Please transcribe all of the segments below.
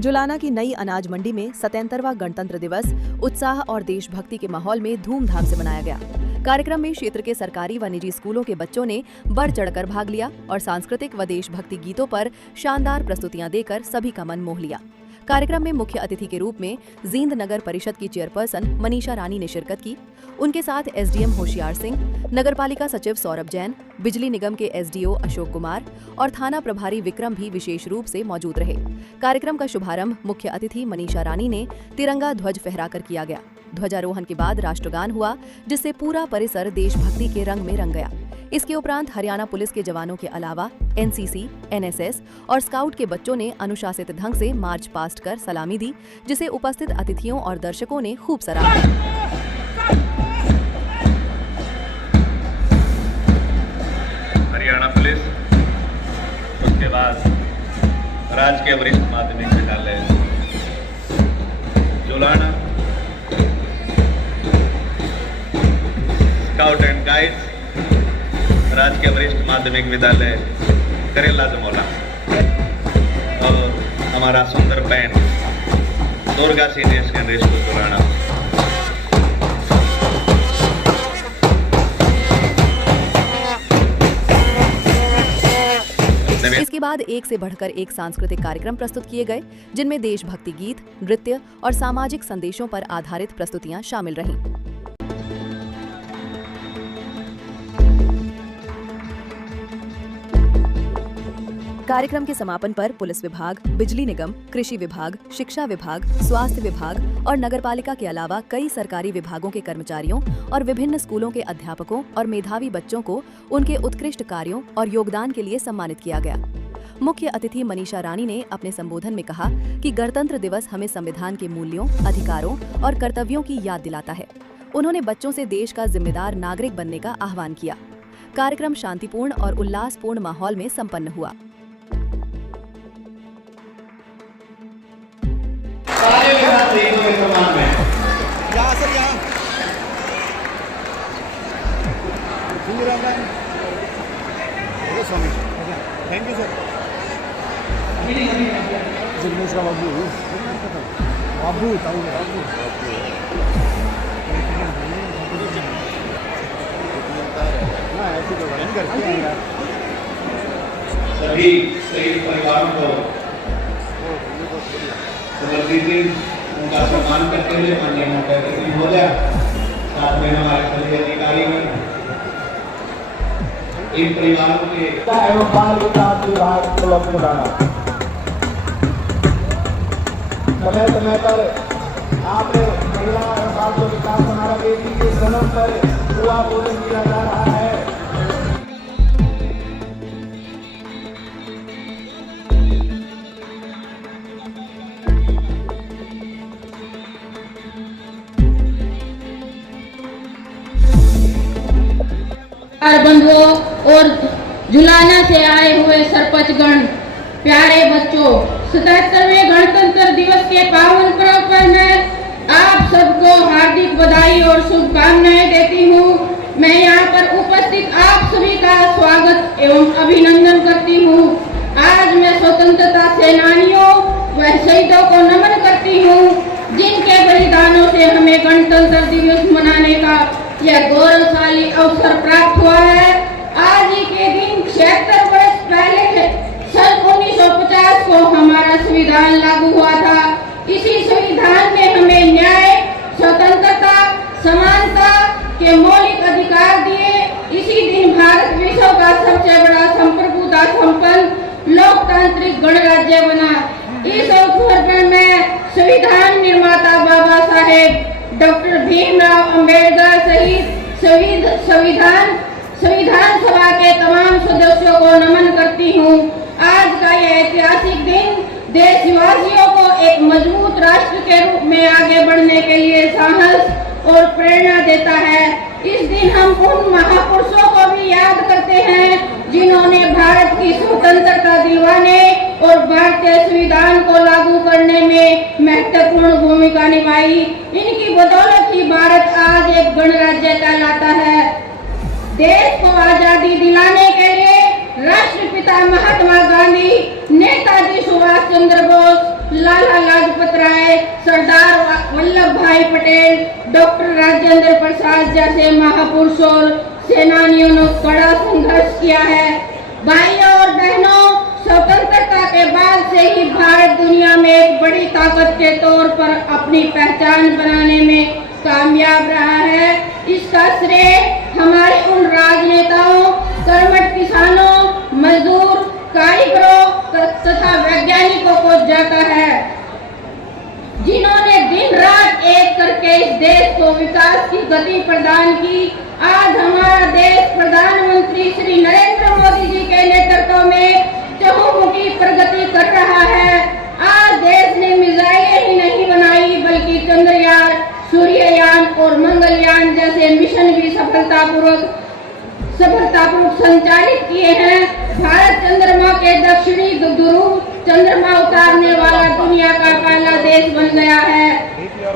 जुलाना की नई अनाज मंडी में 77वां गणतंत्र दिवस उत्साह और देशभक्ति के माहौल में धूमधाम से मनाया गया। कार्यक्रम में क्षेत्र के सरकारी व निजी स्कूलों के बच्चों ने बढ़ चढ़कर भाग लिया और सांस्कृतिक व देशभक्ति गीतों पर शानदार प्रस्तुतियां देकर सभी का मन मोह लिया। कार्यक्रम में मुख्य अतिथि के रूप में जींद नगर परिषद की चेयरपर्सन मनीषा रानी ने शिरकत की। उनके साथ एसडीएम होशियार सिंह, नगरपालिका सचिव सौरभ जैन, बिजली निगम के एसडीओ अशोक कुमार और थाना प्रभारी विक्रम भी विशेष रूप से मौजूद रहे। कार्यक्रम का शुभारंभ मुख्य अतिथि मनीषा रानी ने तिरंगा ध्वज फहराकर किया गया। ध्वजारोहण के बाद राष्ट्रगान हुआ, जिससे पूरा परिसर देशभक्ति के रंग में रंग गया। इसके उपरांत हरियाणा पुलिस के जवानों के अलावा एनसीसी, एनएसएस और स्काउट के बच्चों ने अनुशासित ढंग से मार्च पास्ट कर सलामी दी, जिसे उपस्थित अतिथियों और दर्शकों ने खूब सराहा। हरियाणा पुलिस, उसके बाद राजकीय वरिष्ठ माध्यमिक विद्यालय जुलाना, स्काउट एंड गाइड्स, राजकीय वरिष्ठ माध्यमिक विद्यालय करेला जमोला और हमारा सुंदर band Durga senior secondary school Julana. इसके बाद एक से बढ़कर एक सांस्कृतिक कार्यक्रम प्रस्तुत किए गए, जिनमें देशभक्ति गीत, नृत्य और सामाजिक संदेशों पर आधारित प्रस्तुतियां शामिल रहीं। कार्यक्रम के समापन पर पुलिस विभाग, बिजली निगम, कृषि विभाग, शिक्षा विभाग, स्वास्थ्य विभाग और नगरपालिका के अलावा कई सरकारी विभागों के कर्मचारियों और विभिन्न स्कूलों के अध्यापकों और मेधावी बच्चों को उनके उत्कृष्ट कार्यों और योगदान के लिए सम्मानित किया गया। मुख्य अतिथि मनीषा रानी ने अपने संबोधन में कहा कि गणतंत्र दिवस हमें संविधान के मूल्यों, अधिकारों और कर्तव्यों की याद दिलाता है। उन्होंने बच्चों से देश का जिम्मेदार नागरिक बनने का आह्वान किया। कार्यक्रम शांतिपूर्ण और उल्लासपूर्ण माहौल में संपन्न हुआ। Thank you sir. जिग्नेश का बाबू बाबू सभी शहीद परिवारों को उनका सम्मान करते हुए माननीय मुख्यमंत्री महोदय, साथ में हमारे सभी अधिकारी इन परिवारों के एवं बाल विकास विभाग उपलब्ध कराना। समय समय पर आपने महिला एवं बाल विकास हमारा बेटी के जन्म पर हुआ भोजन किया जा रहा है। बंधुओं और जुलाना से आए हुए सरपंचगण, प्यारे बच्चों, 77वें गणतंत्र दिवस के पावन पर्व पर मैं आप सबको हार्दिक बधाई और शुभकामनाएं देती हूँ। मैं यहाँ पर उपस्थित आप सभी का स्वागत एवं अभिनंदन करती हूँ। आज मैं स्वतंत्रता सेनानियों व शहीदों को नमन करती हूँ, जिनके बलिदानों से हमें गणतंत्र दिवस मनाने का यह गौरवशाली अवसर प्राप्त हुआ है। आज ही के दिन 76 वर्ष पहले सन 1950 को हमारा संविधान लागू हुआ था। इसी संविधान में हमें न्याय, स्वतंत्रता, समानता के मौलिक अधिकार दिए। इसी दिन भारत विश्व का सबसे बड़ा संप्रभुता संपन्न लोकतांत्रिक गणराज्य बना। इस अवसर पर मैं संविधान निर्माता बाबा साहेब डॉक्टर भीमराव अंबेडकर सहित संविधान सभा के तमाम सदस्यों को नमन करती हूँ। आज का यह ऐतिहासिक दिन देशवासियों को एक मजबूत राष्ट्र के रूप में आगे बढ़ने के लिए साहस और प्रेरणा देता है। इस दिन हम उन महापुरुषों को भी याद करते हैं, जिन्होंने भारत की स्वतंत्रता दिलवाने और भारतीय संविधान को लागू करने में महत्वपूर्ण भूमिका निभाई। इनकी बदौलत ही भारत आज एक गणराज्य कहलाता है। देश को आजादी दिलाने के लिए राष्ट्रपिता महात्मा गांधी, नेताजी सुभाष चंद्र बोस, लाला वल्लभ भाई पटेल, डॉक्टर राजेंद्र प्रसाद जैसे महापुरुषों और सेनानियों ने कड़ा संघर्ष किया है। भाइयों और बहनों, स्वतंत्रता के बाद से ही भारत दुनिया में एक बड़ी ताकत के तौर पर अपनी पहचान बनाने में कामयाब रहा है। इसका श्रेय हमारे उन राजनेताओं, कर्मठ किसानों, मजदूर, कारीगरों तथा वैज्ञानिकों को जाता है, जिन्होंने दिन रात एक करके इस देश को विकास की गति प्रदान की। आज हमारा देश प्रधानमंत्री श्री नरेंद्र मोदी जी के नेतृत्व में चहुमुखी प्रगति कर रहा है। आज देश ने मिसाइलें ही नहीं बनाई बल्कि चंद्रयान, सूर्ययान और मंगलयान जैसे मिशन भी सफलतापूर्वक संचालित किए हैं। भारत चंद्रमा के दक्षिणी ध्रुव चंद्रमा उतारने वाला दुनिया का पहला देश बन गया है।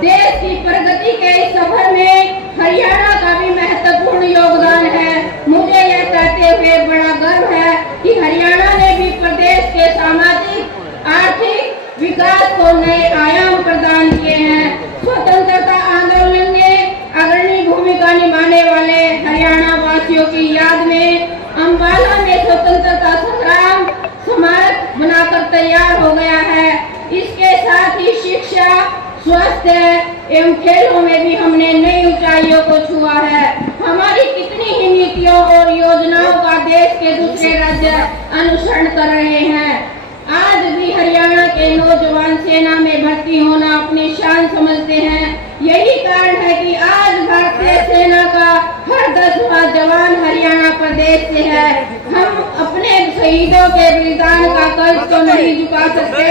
देश की प्रगति के इस सफर में हरियाणा का भी महत्वपूर्ण योगदान है। मुझे यह कहते हुए बड़ा गर्व है कि हरियाणा ने भी प्रदेश के सामाजिक आर्थिक विकास को नए आयाम प्रदान किए हैं। स्वतंत्रता आंदोलन में अग्रणी भूमिका निभाने वाले हरियाणा वासियों की याद में अंबाला में स्वतंत्रता संग्राम स्मारक बनाकर तैयार हो गया है। इसके साथ ही शिक्षा, स्वास्थ्य एवं खेलों में भी हमने नई ऊंचाइयों को छुआ है। हमारी कितनी ही नीतियों और योजनाओं का देश के दूसरे राज्य अनुसरण कर रहे हैं। आज भी हरियाणा के नौजवान सेना में भर्ती होना अपनी शान समझते हैं। यही कारण है कि आज भारतीय सेना का हर 10वां जवान हरियाणा प्रदेश से है। हम अपने शहीदों के बलिदान का कर्ज तो नहीं चुका सकते,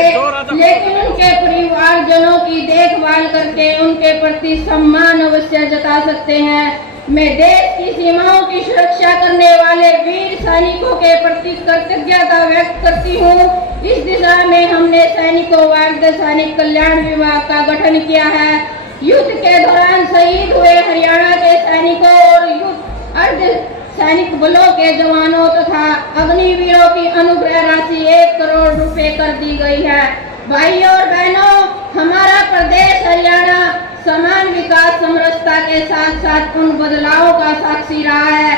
लेकिन उनके परिवारजनों की देखभाल करके उनके प्रति सम्मान अवश्य जता सकते हैं। मैं देश की सीमाओं की सुरक्षा करने वाले वीर सैनिकों के प्रति कृतज्ञता व्यक्त करती हूँ। इस दिशा में हमने सैनिकों वार्ड सैनिक कल्याण विभाग का गठन किया है। युद्ध के दौरान शहीद हुए हरियाणा के सैनिकों और युद्ध अर्ध सैनिक बलों के जवानों तथा अग्निवीरों की अनुग्रह राशि 1 करोड़ रुपए कर दी गई है। भाइयों और बहनों, हमारा प्रदेश हरियाणा समान विकास समरसता के साथ साथ उन बदलावों का साक्षी रहा है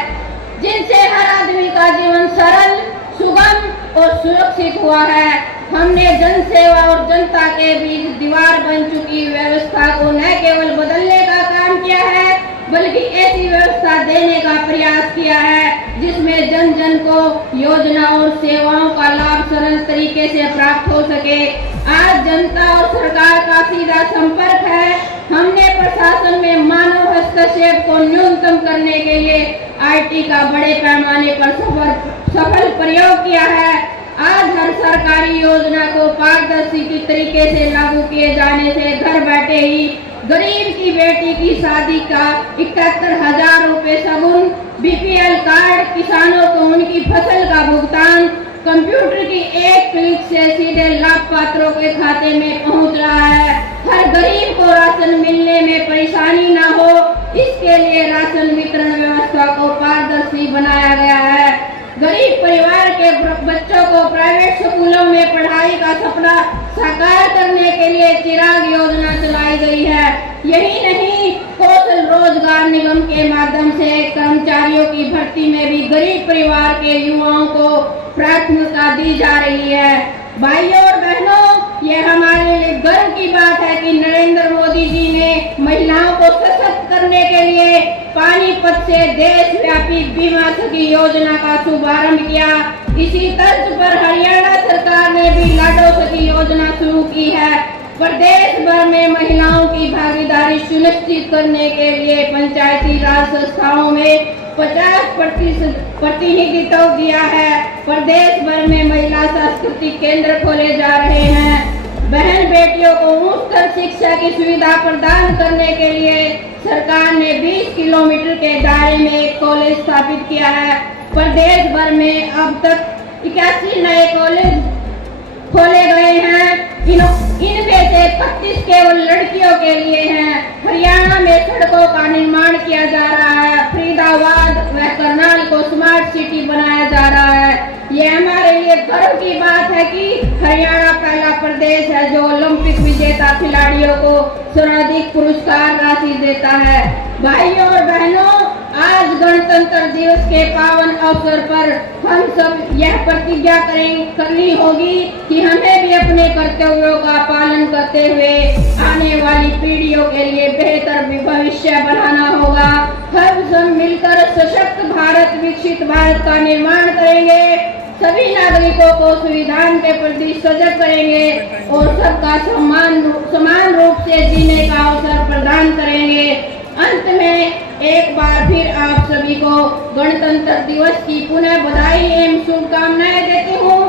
जिनसे हर आदमी का जीवन सरल, सुगम और सुरक्षित हुआ है। हमने जन सेवा और जनता के बीच दीवार बन चुकी व्यवस्था को न केवल बदलने का काम किया है बल्कि ऐसी व्यवस्था देने का प्रयास किया है जिसमें जन जन को योजना और सेवाओं का लाभ सरल तरीके से प्राप्त हो सके। आज जनता और सरकार का सीधा संपर्क है। हमने प्रशासन में मानव हस्तक्षेप को न्यूनतम करने के लिए IT का बड़े पैमाने पर सफल प्रयोग किया है। आज हर सरकारी योजना को पारदर्शी तरीके से लागू किए जाने से घर बैठे ही गरीब की बेटी की शादी का 71,000 रुपए सगुन, BPL कार्ड, किसानों को उनकी फसल का भुगतान कंप्यूटर की एक क्लिक से सीधे लाभ पात्रों के खाते में पहुंच रहा है। हर गरीब को राशन मिलने में परेशानी न हो, इसके लिए राशन वितरण व्यवस्था को पारदर्शी बनाया गया है। गरीब परिवार के बच्चों को प्राइवेट स्कूलों में पढ़ाई का सपना साकार करने के लिए चिराग योजना चलाई गई है। यही नहीं, कौशल रोजगार निगम के माध्यम से कर्मचारियों की भर्ती में भी गरीब परिवार के युवाओं को प्राथमिकता दी जा रही है। भाइयों और बहनों, ये हमारे लिए गर्व की बात है कि नरेंद्र मोदी जी ने महिलाओं को सशक्त करने के लिए पानीपत से देशव्यापी बीमा सखी योजना का शुभारंभ किया। इसी तर्ज पर हरियाणा सरकार ने भी लाडो सखी योजना शुरू की है। प्रदेश भर में महिलाओं की भागीदारी सुनिश्चित करने के लिए पंचायती राज संस्थाओं में 50% प्रतिनिधित्व दिया है। प्रदेश भर में महिला सांस्कृतिक केंद्र खोले जा रहे हैं। बहन बेटियों को उच्चतर शिक्षा की सुविधा प्रदान करने के लिए सरकार ने 20 किलोमीटर के दायरे में एक कॉलेज स्थापित किया है। प्रदेश भर में अब तक 81 नए कॉलेज खोले गए हैं। इनमें से 25 केवल लड़कियों के लिए हैं। हरियाणा में सड़कों का निर्माण किया जा रहा है। फरीदाबाद व करनाल को स्मार्ट सिटी बनाया जा रहा है। ये हमारे लिए गर्व की बात है कि हरियाणा पहला प्रदेश प्रदेश है जो ओलंपिक विजेता खिलाड़ियों को सर्वाधिक पुरस्कार राशि देता है। भाइयों और बहनों, आज गणतंत्र दिवस के पावन अवसर पर हम सब यह प्रतिज्ञा करनी होगी कि हमें भी अपने कर्तव्यों का पालन करते हुए आने वाली पीढ़ियों के लिए बेहतर भविष्य बनाना होगा। हम सब मिलकर सशक्त भारत, विकसित भारत का निर्माण करेंगे, सभी नागरिकों को सुविधाओं के प्रति सजग करेंगे और सबका समान रूप से जीने का अवसर प्रदान करेंगे। अंत में एक बार फिर आप सभी को गणतंत्र दिवस की पुनः बधाई एवं शुभकामनाएं देती हूँ।